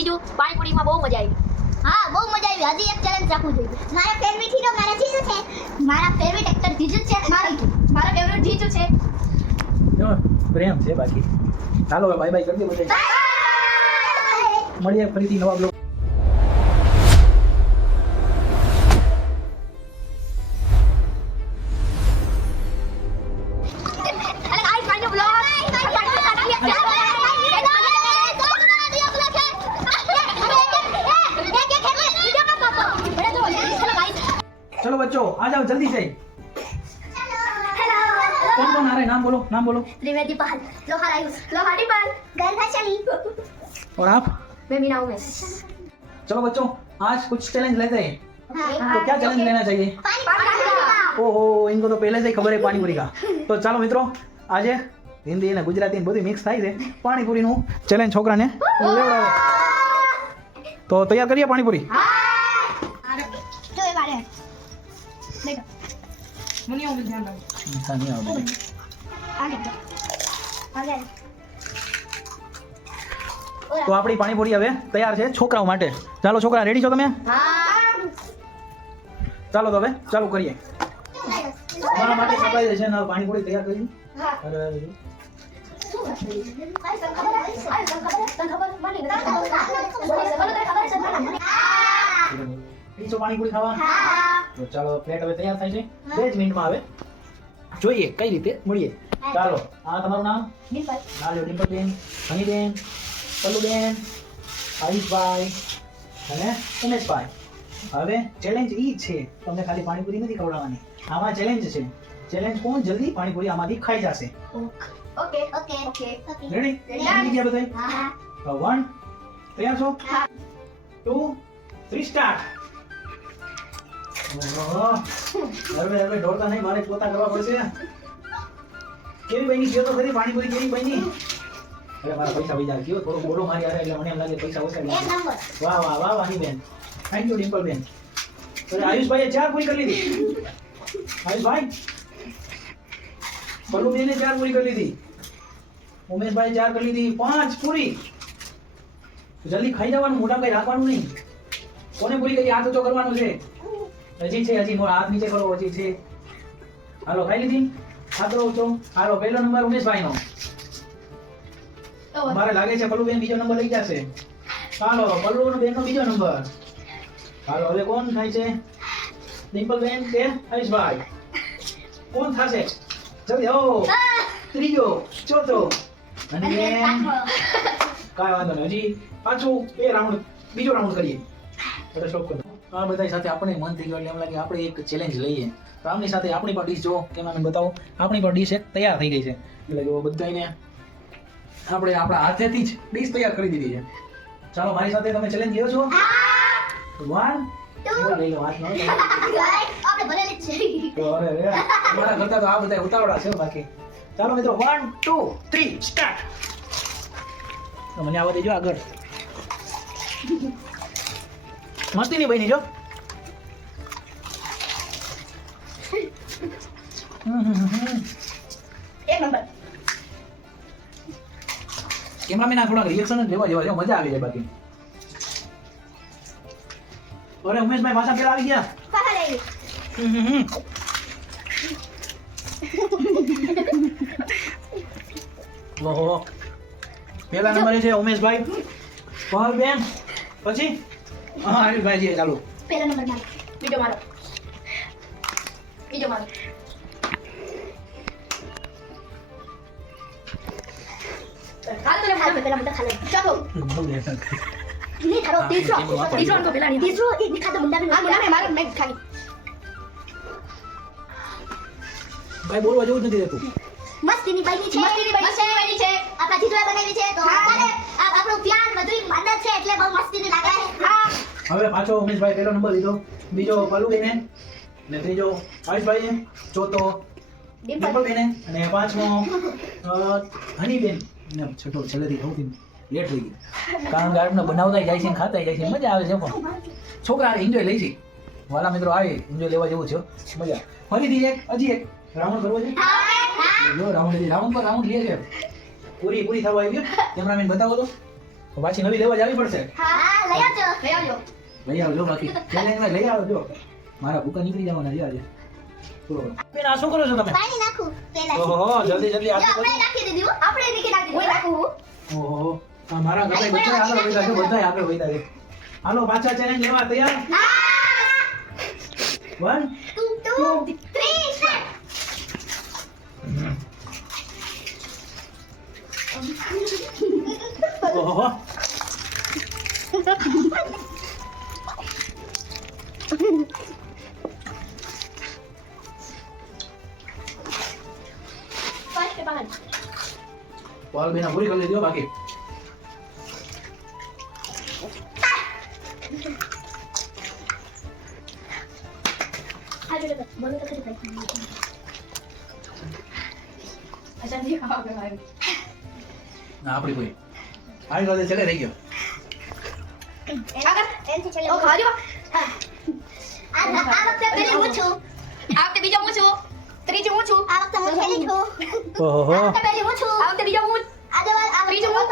બીજું પાણીપુરીમાં બહુ મજા આવી. હા બહુ મજા આવી. હજી એક ચેલેન્જ રાખવું જોઈએ. મારા ફેવરિટ હીરો મારા જીજુ છે. મારા ફેવરિટ એક્ટર જીજુ છે. મારા ફેવરિટ જીજુ છે. જો પ્રેમ છે બાકી. ચાલો હવે બાય બાય કરી દે બધા. મળીએ ફરીથી નવા બ્લોગ. અને ગાઈસ માય ન્યુ બ્લોગ. चलो बच्चों आ जाओ जल्दी से. कौन कौन आ रहा है? नाम बोलो, नाम बोलो. त्रिवेदी पाल, लोहार आयुष, लोहारी पाल, गर्भाशली. और आप? मैं मीना उमेश. चलो बच्चों आज कुछ चैलेंज लेते हैं. हाँ. तो क्या चैलेंज लेना चाहिए? ओहो इनको तो पहले से ही खबर है पानीपुरी का. तो ચાલો મિત્રો આજે હિન્દી અને ગુજરાતી બધું મિક્સ થાય છે. પાણીપુરીનું ચેલેન્જ છોકરાને લેવડાવો. તો તૈયાર કરીએ પાણીપુરી. જો એ વાળે. દેખો. મને એવું ધ્યાન રાખો. મીઠા નહીં આવડે. આગે. તો આપણી પાણીપુરી હવે તૈયાર છે છોકરાઓ માટે. ચાલો છોકરા રેડી છો તમે? હા. ચાલો તો હવે ચાલુ કરીએ. તમારા માટે સરપ્રાઈઝ છે ને પાણીપુરી તૈયાર કરી. હા. અરે પીછો પાણીપુરી ખાવા. તો ચાલો પ્લેટ હવે તૈયાર થાય છે. 2 જ મિનિટમાં હવે જોઈએ કઈ રીતે મળીએ. ચાલો આ તમારું નામ? નાલ્યો ડિમ્પલબેન, હનીબેન, પલ્લુબેન, આયુષભાઈ અને ઉમેશભાઈ. હવે ચેલેન્જ ઈ છે તમને ખાલી પાણીપુરી નથી ખવડાવવાની. આમાં ચેલેન્જ છે. ચેલેન્જ કોણ જલ્દી પાણીપુરી આમાંથી ખાઈ જશે. Okay okay okay ready? Ready ગયા બધા? હા. 1 તૈયાર છો? હા. 2 3 સ્ટાર્ટ. હવે દોડતા નહીં મારે પોતા કરવા પડશે. કેવી બની ગયો તો ખરી પાણીપુરી કેવી બની? અરે મારા પૈસા વઈ જાય ગયો થોડો બોલો મારી આરે એટલે મને એમ લાગે પૈસા ઓછા એક લાગે. નંબર. વાહ વાહ વાહ વાહ બેન. થેન્ક યુ ડિમ્પલ બેન. અરે આયુષભાઈએ 4 પૂરી કરી લીધી. આયુષભાઈ પલ્લુ બેને 4 પૂરી કરી લીધી. ઉમેશભાઈ 4 કરી લીધી. 5 પૂરી. જલ્દી ખાઈ જવાનું મોઢા કઈ રાખવાનું નહીં. કોને પૂરી કરી? હાથ ઊંચો કરવાનો છે. હજી છે હજી હાથ નીચે કરો હજી છે. હાલો ખાઈ લીધી. હાથ ઊંચો. હાલો પહેલો નંબર ઉમેશભાઈનો. મારે લાગે છે પલ્લુ બેન બીજો નંબર લઈ જશે. હાલો પલ્લુ બેન નો બીજો નંબર. હાલો હવે કોણ થાય છે? ડિમ્પલ બેન કે આયુષભાઈ? કોણ થશે? જલ્દી આવો. ત્રીજો, ચોથો અને બેન કાંઈ વાંધો નહીં. હજી પાછું 2 રાઉન્ડ બીજો રાઉન્ડ કરીએ. એટલે સ્ટોપ કરો. આ બધા સાથે આપણે મન થઈ ગયું એટલે એમ લાગે આપણે એક ચેલેન્જ લઈએ. તો આમની સાથે આપણી પણ ડીશ જો કેમેરામેન બતાવો. આપણી પણ ડીશ એક તૈયાર થઈ ગઈ છે. એટલે જો બધાને આપણે આપણા હાથેથી જ ડીશ તૈયાર કરી દીધી છે. ચાલો મારી સાથે તમે ચેલેન્જ લ્યો છો? 1 લઈ લો હાથમાં. આપણે ભરેલી જ છે. અરે રે મારા કરતા તો આ બધા ઉતાવળા છે બાકી. ચાલો મિત્રો 1 2 3 સ્ટાર્ટ. તો મને આવવા દેજો આગળ. મસ્તી ની બની જો. એક નંબર. કેમેરામેન આ થોડા રિએક્શન જ લેવા જેવા છે. મજા આવી જાય બાકી. અરે ઉમેશભાઈ પાછા પેલા આવી ગયા. પાછા લઈ. ઓહો પેલા નંબરે છે ઉમેશભાઈ, પહલબેન, પછી આયુષભાઈ છે. ચાલો પહેલો નંબર મારો. બીજો મારો. બીજો મારો. હાલ તો હાલ પેલા મુંડા ખાલે. ચાલો. નહીં ખાડો ત્રીસો. ત્રીસો તો પેલા નહીં. ત્રીસો એક ખાતો મુંડા ને મુંડા ને મારો મેં ખાલી. ભાઈ બોલવા જેવું જ નથી રહેતું. મસ્તીની બની છે. મસ્તીની બની છે. આપણા જીજુએ બનાવી છે તો આપણે આપણું પ્યાર બધું મદદ છે એટલે બહુ મસ્તીની લાગે છે. હા. હવે પાછો ઉમેશભાઈ પહેલો નંબર લીધો. બીજો પલ્લુબેને અને ત્રીજો આયુષભાઈએ, ચોથો ડિમ્પલબેને અને પાંચમો હનીબેન. ને છઠ્ઠો છેલ્લેથી સૌથી લેટ થઈ ગઈ. કારણ કે આપણે બનાવતા જાય છે ને ખાતા જાય છે. મજા આવે છે પણ છોકરા એન્જોય લઈ છે. વાલા મિત્રો આવે એન્જોય લેવા જેવું છે. મજા. ફરીથી એક હજી એક રાઉન્ડ કરવો છે. જો રાઉન્ડ પર રાઉન્ડ લે છે. પૂરી થવા આવી ગયો. કેમેરામેન બતાવો તો. તો પાછી નવી લેવા જ આવી પડશે. હા લઈ આવજો. લઈ આવજો. લઈ આવજો બાકી ચેલેન્જમાં લઈ આવજો. મારા ભૂકા નીકળી જવાના છે આજે. બોલો બેન આ શું કરો છો તમે? પાણી નાખું પહેલા. ઓહો જલ્દી જલ્દી જો આ આપણે નાખી દીધી હો. આપણે નીકળી નાખી હું નાખું. ઓહો આ મારા ઘરે બધા આગળ વહીતા છે બધા આગળ વહીતા છે. હાલો પાછા ચેલેન્જ લેવા તૈયાર? હા 1 2 3 સ્ટાર્ટ. ઓહો ફર્સ્ટ બહાર. બોલ બેના પૂરી કરી લેજો બાકી. આ જોડે બોલો તો ખરી ભાઈ. અચ્છા નહીં ખાવા કે ભાઈ. ના આપણી પૂરી. આવી ગયો ચલે રહી ગયો. આગળ એનથી છેલ્લે. ઓ ખાજો. આ વખતે પેલી હું છું. આ વખતે બીજો હું છું. ત્રીજો હું છું. આ વખતે હું છેલ્લી છું. ઓહો આ વખતે પેલી હું છું. આ વખતે બીજો હું. આ ત્રીજો હું.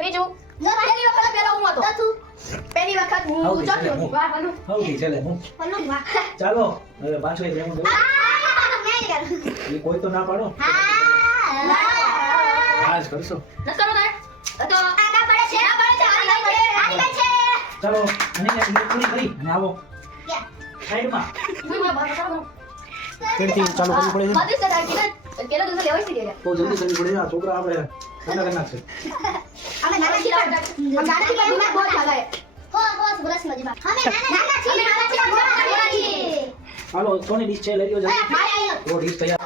ત્રીજો. જો પહેલી વખત પહેલો હું હતો. ચોથું. પહેલી વખત હું આવું ચોથી છે, હતી. વાહ વાહ. ઓકે ચલે હું પેલું વાહ. ચાલો હવે પાછો એક રેમો દો. મેં કરું. એ કોઈ તો ના પાડો. હા આજ કરશો. નસ્તો નો થાય. તો આના પડે છે. આ પડે છે. આ પડે છે. આની પડે છે. ચાલો અને એક પૂરી કરી અને આવો ક્યાં? સાઈડમાં. હું બસ ચાલો. ફરીથી ચાલુ કરવું પડે છે. બધી સદા કેલા દિવસે લેવાય છે કે બહુ જલ્દી કરવી પડે આ છોકરા આપણે કાંડા કરી નાખશે. અમે નાના છીએ પણ હમ નાના છીએ પણ દિમાગ બહુ ચાલે. હો બ્રશ માં દિમાગ. અમે નાના છીએ હાલો સોની ડીશ છે લઈ લો જલ્દી. તો ડીશ તૈયાર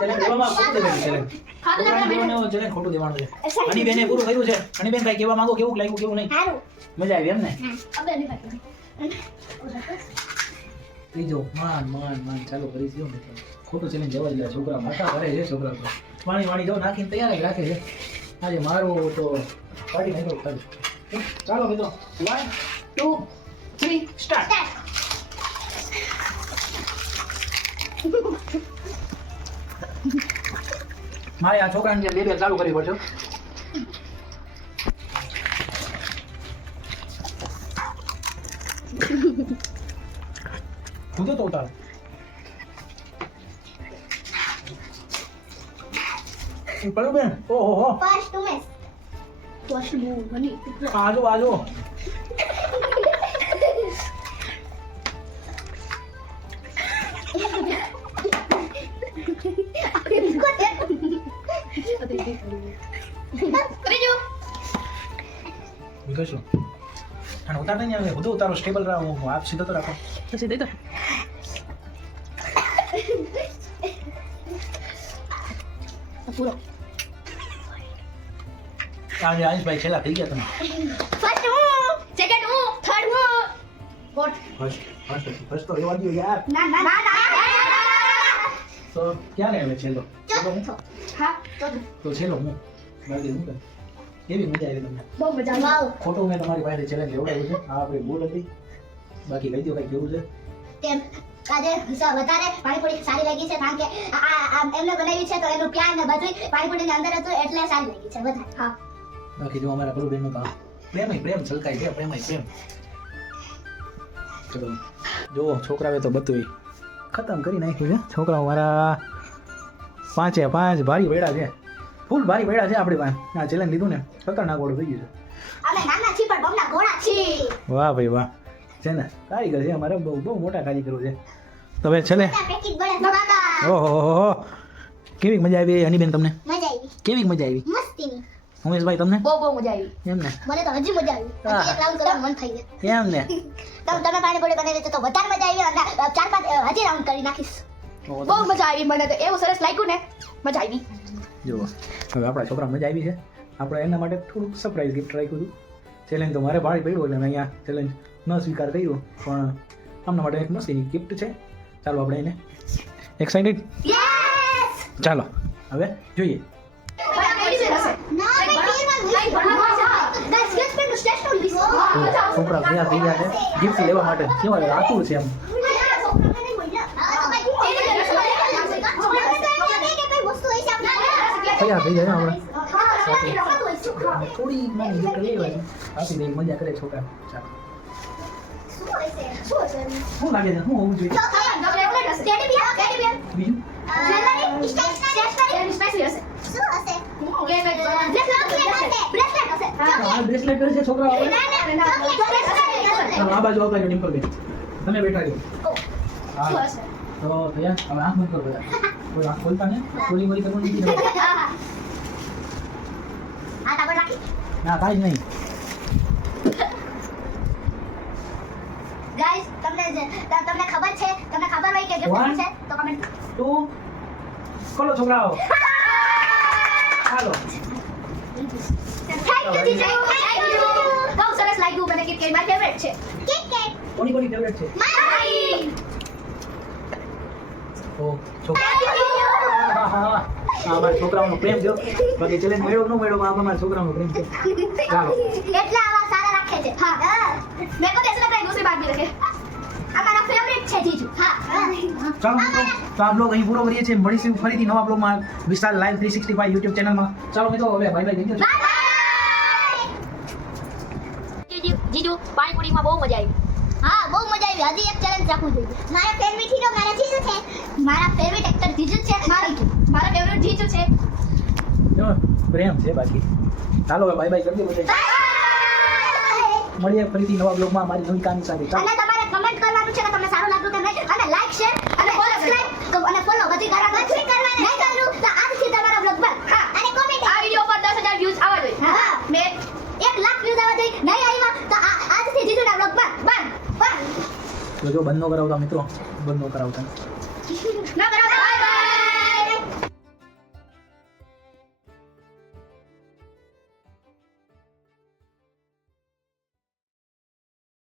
ચેલેન્જ દેવામાં ખોટું દેવાનું ચેલેન્જ. છોકરાને દેવાનું ચેલેન્જ ખોટું દેવાનું છે. હની બેને પૂરું કર્યું છે. હની બેન ભાઈ કેવા માંગો કેવું લાગ્યું કેવું નહીં હારું. મજા આવી એમ ને? અબે નહીં પાડ્યું. ત્રીજો માન ચાલો કરી દો ને. ખોટું ચેલેન્જ જવા દે છોકરા માથા કરે છે છોકરા તો. પાણી જો નાખીને તૈયાર જ રાખે છે. આજે મારું તો પાડી નાખ્યો ખાલી. ચાલો મિત્રો 1 2 3 સ્ટાર્ટ. મારે આ છોકરાને જે લેબલ ચાલુ કરવી પડશે. હું તો ઉતાર પડ્યું બેન. ઓહો ફર્સ્ટ મેસ. આજો ત્રીજો. વિકસલો અને ઉતારતા નહીં આવે બધું ઉતારો સ્ટેબલ રહો હાથ સીધો તો રાખો પછી દઈ દો. પૂરો. આજે આયુષભાઈ છેલ્લા થઈ ગયા તમે. ફર્સ્ટ હું. સેકન્ડ હું. થર્ડ હું. ફોર્થ. ફર્સ્ટ તો રેવા દો યાર. ના તો ક્યારે આવે છેલ્લો? ચોથો. હા ચોથું. તો છેલ્લો હું બાકી હું કર. કેવી મજા આવી તમને? બહુ મજા આવી. વાવ. ખોટું મેં તમારી પાસે ચેલેન્જ લેવડાવ્યું છે. આ આપણી ભૂલ હતી. બાકી કહી દો કઈ કેવું છે. તેમ આજે વધારે પાણીપુરી સારી લાગી છે કારણ કે આ એમને બનાવી છે તો એનું પ્યાર ને બધું પાણીપુરીની અંદર હતું એટલે સારી લાગી છે બધા. હા બાકી જો અમારા પ્રભુ બેનનું કામ પ્રેમ છલકાય છે પ્રેમ. ચલો જો છોકરાએ તો બધું ખતમ કરી નાખ્યું છે. છોકરાઓ મારા 5 ભારી વેડા છે. ફૂલ ભારી વેડા છે આપણી પાસે. આ ચેલેન્જ લીધું ને ખતરનાક વાળું થઈ ગયું અમે નાના છીએ પણ બમના ઘોડા છીએ. છે. વાહ ભાઈ વાહ છે ને કારીગર છે અમારે બહુ મોટા કારીગરો છે. તો હવે છેલ્લે પેકેટ બળે ધમાકા. ઓહો કેવી મજા આવી હનીબેન તમને? મજા આવી. કેવી મજા આવી મસ્તીની. ઉમેશભાઈ તમને? બહુ મજા આવી. એમ ને મને તો હજી મજા આવી. હજી એક રાઉન્ડ કરવાનું મન થઈ ગયું. એમ ને તમે પાણીપુરી બનાવી તો વધારે મજા આવી અને 4-5 હજી રાઉન્ડ કરી નાખીશ. બહુ મજા આવી. મને તો એવું સરસ લાગ્યું ને મજા આવી. જુઓ હવે આપણા છોકરા મજા આવી છે. આપણે એના માટે થોડુંક સરપ્રાઈઝ ગિફ્ટ રાખ્યું હતું. ચેલેન્જ તો મારે ભારે પડ્યું એટલે મેં અહીંયા ચેલેન્જ ન સ્વીકાર કર્યો પણ આમના માટે એક મસ્તીની ગિફ્ટ છે. ચાલો આપણે એને એક્સાઇટેડ? યસ. ચાલો હવે જોઈએ. ના મેં પીવાનું guys guess pen station on this. છોકરા તૈયાર થઈ ગયા છે ગિફ્ટ લેવા માટે. કેવા આતુર છે એમ. તૈયાર થઈ જાય આપણે. થોડી નાની લિફ્ટ લઈ લેવાની આપી દઈ મજા કરે છોકરા ચાલો શું હોય છે શું હશે શું લાગે છે શું હોવું જોઈએ ચોકલેટ હશે ટેડી બિયર બીજું જ્વેલરી સ્ટેશનરી સ્પેશિયલ હશે શું હશે ચોકલેટ બ્રેસલેટ હશે આ બ્રેસલેટ કરે છે છોકરાઓ હવે? ચોકલેટ ચાલો આ બાજુ આવતા રહ્યો ડિમ્પલ બેન તમે બેઠા રહ્યો હા શું હશે તો ભૈયા હવે આંખ બંધ કરો બધા કોઈ આંખ ખોલતા ને ખોલી બોલી કરવાની નથી આ તાબડ રાખી ના કાંઈ જ નહીં ગાઈસ તમને ખબર છે તમને ખબર હોય કે One. ગિફ્ટ છે તો કમેન્ટ 2 ખોલો છોકરાઓ હાલો થેન્ક યુ જીજુ થેન્ક યુ બહુ સરસ લાગ્યું મને કે મારી ફેવરેટ છે કિટકેટ કોની કોની ફેવરેટ છે મારી ઓ છોકરા હા મારા છોકરાઓનો પ્રેમ જો બાકી ચેલેન્જ મેળો ન મેળો આ મારા છોકરાઓનો પ્રેમ છે ચાલો એટલે આવા સારા રાખે છે हाँ मेरे को तो ऐसा लग रहा है दूसरी बात भी रखे અમારા ફેવરિટ છે જીજુ હા ચાલો મિત્રો તો આ બ્લોગ અહીં પૂરો કરીએ છીએ મળીશું ફરીથી નવા બ્લોગમાં વિશાલ લાઈવ 365 યુટ્યુબ ચેનલમાં ચાલો મિત્રો હવે બાય બાય કહી દો બાય जीजू पानी पूरी में बहुत मजा आई હા બહુ મજા આવી હજી એક ચેલેન્જ રાખવું જોઈએ મારા ફેવરિટ હીરો મારા જીજુ છે મારા ફેવરિટ એક્ટર જીજુ છે मारा फेवरेट जीजू છે જો પ્રેમ છે બાકી ચાલો હવે બાય બાય કરી દો બધે મળીએ ફરીથી નવા બ્લોગમાં મારી નવી કહાની સાથે ચાલો અને તમારે કમેન્ટ કરવાનું છે કે તમને સારું લાગ્યું કે નહીં અને લાઈક શેર અને સબસ્ક્રાઇબ અને ફોલો બધી કરવાનું નહીં કર્યું તો આજથી તમારા બ્લોગ પર હા અને કોમેન્ટ આ વિડિયો પર 10,000 વ્યૂઝ આવવા જોઈએ હા મેં 1 લાખ વ્યૂઝ આવવા જોઈએ નહીં આવ્યા તો આજથી જીજુના બ્લોગ પર બંધ તો જો બંધ ન કરાવતા મિત્રો બંધ ન કરાવતા